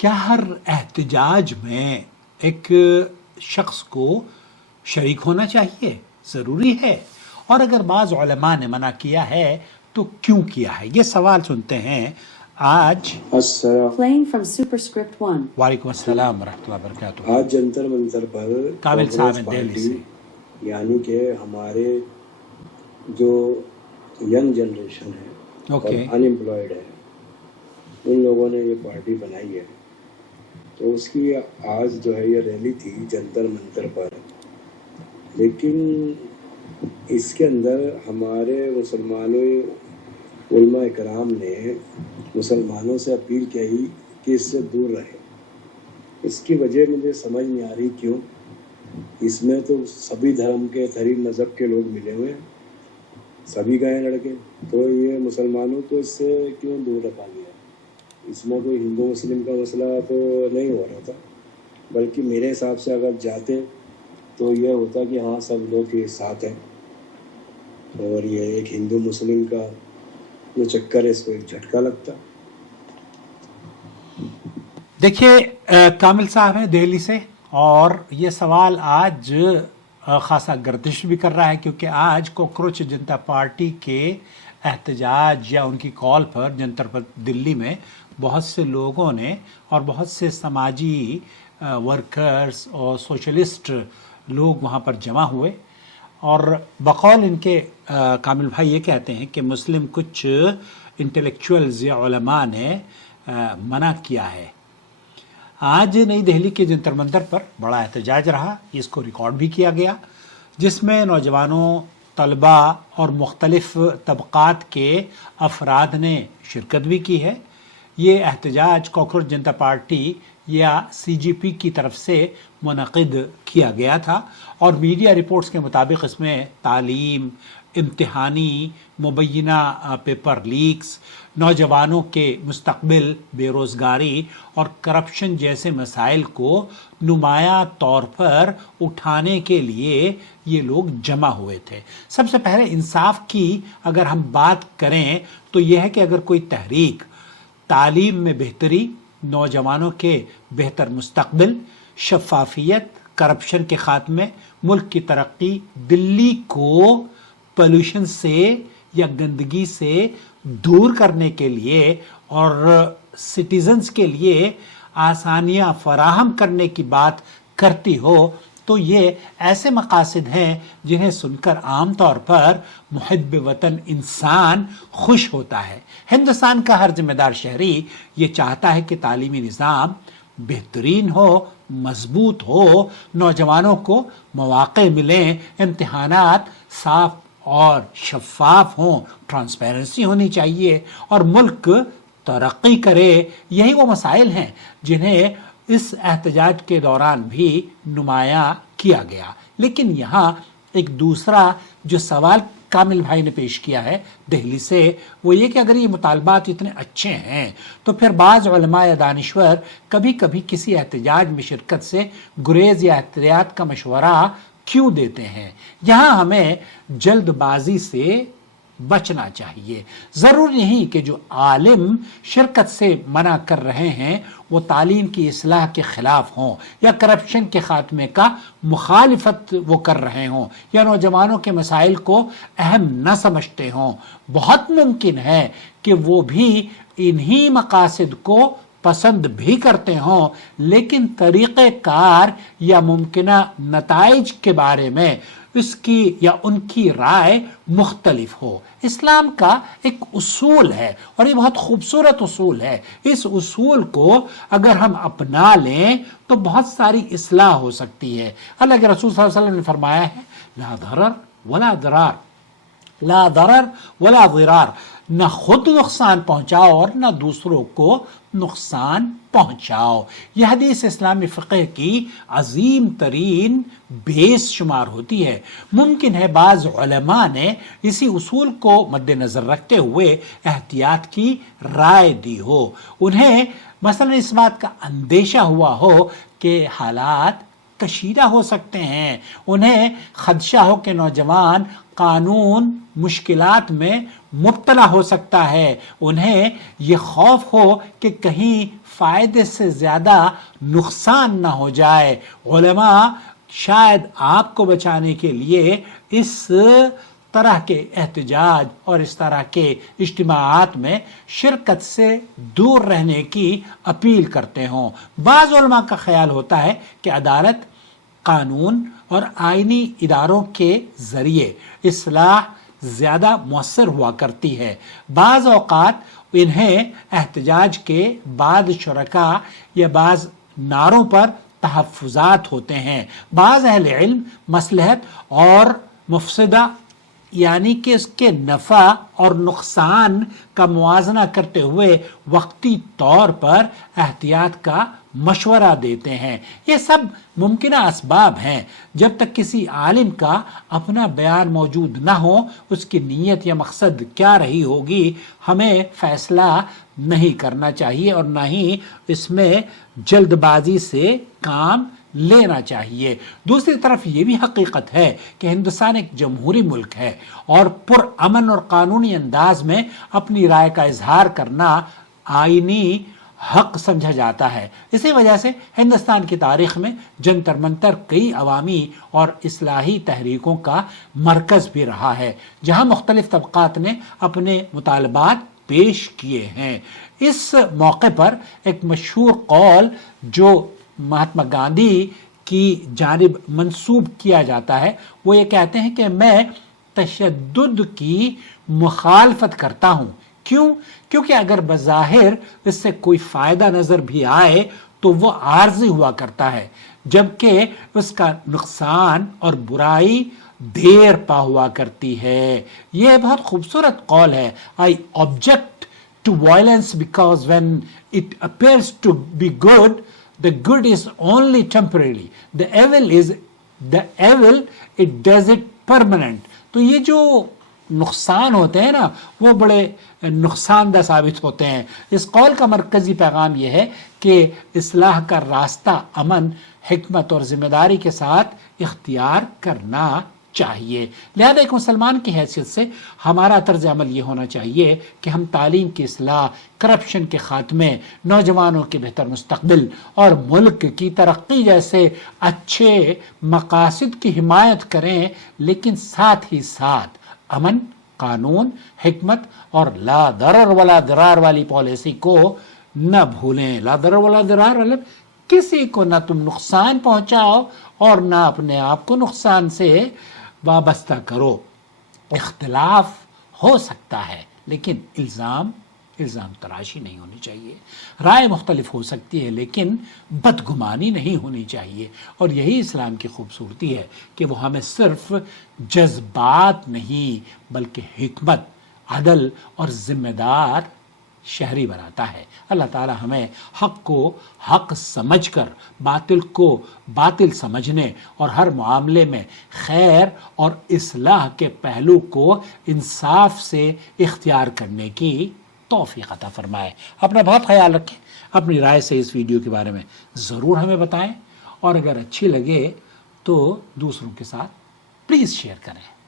کیا ہر احتجاج میں ایک شخص کو شریک ہونا چاہیے؟ ضروری ہے؟ اور اگر بعض علماء نے منع کیا ہے تو کیوں کیا ہے؟ یہ سوال سنتے ہیں آج۔ وعلیکم السلام ورحمۃ اللہ وبرکاتہ۔ آج جنتر منتر پر کامل صاحب دہلی سے، یعنی کہ ہمارے جو ینگ جنریشن ہے اور ان امپلائڈ ہے، ان لوگوں نے یہ پارٹی بنائی ہے، تو اس کی آج جو ہے یہ ریلی تھی جنتر منتر پر، لیکن اس کے اندر ہمارے مسلمانوں علماء اکرام نے مسلمانوں سے اپیل کی کہ اس سے دور رہے۔ اس کی وجہ مجھے سمجھ نہیں آ رہی کیوں۔ اس میں تو سبھی دھرم کے تحریر مذہب کے لوگ ملے ہوئے ہیں، سبھی گئے لڑکے، تو یہ مسلمانوں کو اس سے کیوں دور رکھا گیا؟ اس میں کوئی ہندو مسلم کا مسئلہ تو نہیں ہو رہا تھا، بلکہ میرے حساب سے اگر جاتے تو یہ ہوتا کہ ہاں سب لوگ کے ساتھ ہیں، اور یہ ایک ہندو مسلم کا جو چکر ہے اس کو ایک جھٹکا لگتا۔ دیکھیے کامل صاحب ہیں دہلی سے، اور یہ سوال آج خاصا گردش بھی کر رہا ہے، کیونکہ آج کوکروچ جنتا پارٹی کے احتجاج یا ان کی کال پر جنتر پر دلی میں بہت سے لوگوں نے اور بہت سے سماجی ورکرز اور سوشلسٹ لوگ وہاں پر جمع ہوئے، اور بقول ان کے کامل بھائی یہ کہتے ہیں کہ مسلم کچھ انٹلیکچوئلز یا علماء نے منع کیا ہے۔ آج نئی دہلی کے جنتر منتر پر بڑا احتجاج رہا، اس کو ریکارڈ بھی کیا گیا، جس میں نوجوانوں، طلباء اور مختلف طبقات کے افراد نے شرکت بھی کی ہے۔ یہ احتجاج کوکروچ جنتا پارٹی یا سی جی پی کی طرف سے منعقد کیا گیا تھا، اور میڈیا رپورٹس کے مطابق اس میں تعلیم، امتحانی مبینہ پیپر لیکس، نوجوانوں کے مستقبل، بے روزگاری اور کرپشن جیسے مسائل کو نمایاں طور پر اٹھانے کے لیے یہ لوگ جمع ہوئے تھے۔ سب سے پہلے انصاف کی اگر ہم بات کریں تو یہ ہے کہ اگر کوئی تحریک تعلیم میں بہتری، نوجوانوں کے بہتر مستقبل، شفافیت، کرپشن کے خاتمے، ملک کی ترقی، دلی کو پولوشن سے یا گندگی سے دور کرنے کے لیے اور سٹیزنز کے لیے آسانیاں فراہم کرنے کی بات کرتی ہو، تو یہ ایسے مقاصد ہیں جنہیں سن کر عام طور پر محب وطن انسان خوش ہوتا ہے۔ ہندوستان کا ہر ذمہ دار شہری یہ چاہتا ہے کہ تعلیمی نظام بہترین ہو، مضبوط ہو، نوجوانوں کو مواقع ملیں، امتحانات صاف اور شفاف ہوں، ٹرانسپیرنسی ہونی چاہیے، اور ملک ترقی کرے۔ یہی وہ مسائل ہیں جنہیں اس احتجاج کے دوران بھی نمایاں کیا گیا۔ لیکن یہاں ایک دوسرا جو سوال کامل بھائی نے پیش کیا ہے دہلی سے، وہ یہ کہ اگر یہ مطالبات اتنے اچھے ہیں تو پھر بعض علماء یا دانشور کبھی کبھی کسی احتجاج میں شرکت سے گریز یا احتیاط کا مشورہ کیوں دیتے ہیں؟ یہاں ہمیں جلد بازی سے بچنا چاہیے۔ ضروری نہیں کہ جو عالم شرکت سے منع کر رہے ہیں وہ تعلیم کی اصلاح کے خلاف ہوں، یا کرپشن کے خاتمے کا مخالفت وہ کر رہے ہوں، یا نوجوانوں کے مسائل کو اہم نہ سمجھتے ہوں۔ بہت ممکن ہے کہ وہ بھی انہی مقاصد کو پسند بھی کرتے ہوں، لیکن طریقہ کار یا ممکنہ نتائج کے بارے میں اس کی یا ان کی رائے مختلف ہو۔ اسلام کا ایک اصول ہے، اور یہ بہت خوبصورت اصول ہے۔ اس اصول کو اگر ہم اپنا لیں تو بہت ساری اصلاح ہو سکتی ہے۔ اللہ کے رسول صلی اللہ علیہ وسلم نے فرمایا ہے لا ضرر ولا ضرار، لا ضرر ولا ضرار، نہ خود نقصان پہنچاؤ اور نہ دوسروں کو نقصان پہنچاؤ۔ یہ حدیث اسلامی فقہ کی عظیم ترین بیس شمار ہوتی ہے۔ ممکن ہے بعض علماء نے اسی اصول کو مد نظر رکھتے ہوئے احتیاط کی رائے دی ہو۔ انہیں مثلا اس بات کا اندیشہ ہوا ہو کہ حالات کشیدہ ہو سکتے ہیں، انہیں خدشہ ہو کہ نوجوان قانون مشکلات میں مبتلا ہو سکتا ہے، انہیں یہ خوف ہو کہ کہیں فائدے سے زیادہ نقصان نہ ہو جائے۔ علماء شاید آپ کو بچانے کے لیے اس طرح کے احتجاج اور اس طرح کے اجتماعات میں شرکت سے دور رہنے کی اپیل کرتے ہوں۔ بعض علماء کا خیال ہوتا ہے کہ عدالت، قانون اور آئینی اداروں کے ذریعے اصلاح زیادہ مؤثر ہوا کرتی ہے۔ بعض اوقات انہیں احتجاج کے بعد شرکاء یا بعض نعروں پر تحفظات ہوتے ہیں۔ بعض اہل علم مصلحت اور مفسدہ یعنی کہ اس کے نفع اور نقصان کا موازنہ کرتے ہوئے وقتی طور پر احتیاط کا مشورہ دیتے ہیں۔ یہ سب ممکنہ اسباب ہیں۔ جب تک کسی عالم کا اپنا بیان موجود نہ ہو، اس کی نیت یا مقصد کیا رہی ہوگی، ہمیں فیصلہ نہیں کرنا چاہیے اور نہ ہی اس میں جلد بازی سے کام لینا چاہیے۔ دوسری طرف یہ بھی حقیقت ہے کہ ہندوستان ایک جمہوری ملک ہے اور پرامن اور قانونی انداز میں اپنی رائے کا اظہار کرنا آئینی حق سمجھا جاتا ہے۔ اسی وجہ سے ہندوستان کی تاریخ میں جنتر منتر کئی عوامی اور اصلاحی تحریکوں کا مرکز بھی رہا ہے، جہاں مختلف طبقات نے اپنے مطالبات پیش کیے ہیں۔ اس موقع پر ایک مشہور قول جو مہاتما گاندھی کی جانب منسوب کیا جاتا ہے، وہ یہ کہتے ہیں کہ میں تشدد کی مخالفت کرتا ہوں۔ کیوں؟ کیونکہ اگر بظاہر اس سے کوئی فائدہ نظر بھی آئے تو وہ عارضی ہوا کرتا ہے، جبکہ اس کا نقصان اور برائی دیر پا ہوا کرتی ہے۔ یہ بہت خوبصورت قول ہے۔ I object to violence because when it appears to be good, the good is only temporary. The evil, it does it permanent. تو یہ جو نقصان ہوتے ہیں نا، وہ بڑے نقصان دہ ثابت ہوتے ہیں۔ اس قول کا مرکزی پیغام یہ ہے کہ اصلاح کا راستہ امن، حکمت اور ذمہ داری کے ساتھ اختیار کرنا چاہیے۔ لہذا ایک مسلمان کی حیثیت سے ہمارا طرز عمل یہ ہونا چاہیے کہ ہم تعلیم کی اصلاح، کرپشن کے خاتمے، نوجوانوں کے بہتر مستقبل اور ملک کی ترقی جیسے اچھے مقاصد کی حمایت کریں، لیکن ساتھ ہی ساتھ امن، قانون، حکمت اور لا ضرر ولا ضرار والی پالیسی کو نہ بھولیں۔ لا ضرر ولا ضرار مطلب کسی کو نہ تم نقصان پہنچاؤ اور نہ اپنے آپ کو نقصان سے وابستہ کرو۔ اختلاف ہو سکتا ہے لیکن الزام تراشی نہیں ہونی چاہیے۔ رائے مختلف ہو سکتی ہے لیکن بدگمانی نہیں ہونی چاہیے۔ اور یہی اسلام کی خوبصورتی ہے کہ وہ ہمیں صرف جذبات نہیں بلکہ حکمت، عدل اور ذمہ دار شہری بناتا ہے۔ اللہ تعالی ہمیں حق کو حق سمجھ کر باطل کو باطل سمجھنے اور ہر معاملے میں خیر اور اصلاح کے پہلو کو انصاف سے اختیار کرنے کی توفیق عطا فرمائے۔ اپنا بہت خیال رکھیں، اپنی رائے سے اس ویڈیو کے بارے میں ضرور ہمیں بتائیں، اور اگر اچھی لگے تو دوسروں کے ساتھ پلیز شیئر کریں۔